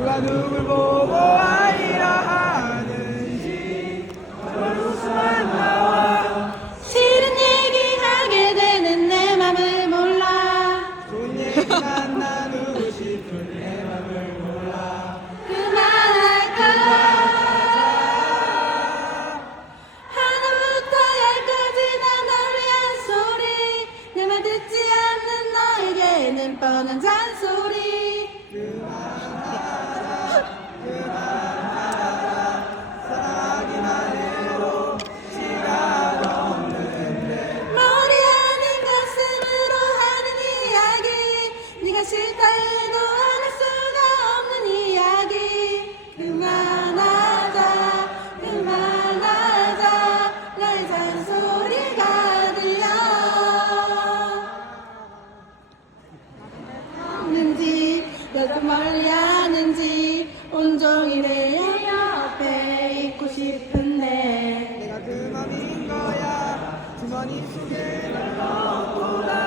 누가 누굴 보고 그렇게 멀리 하는지 온종일 내 옆에 있고 싶은데. 내가 그 맘인 거야. 그 주머니 속에 널 넣고 나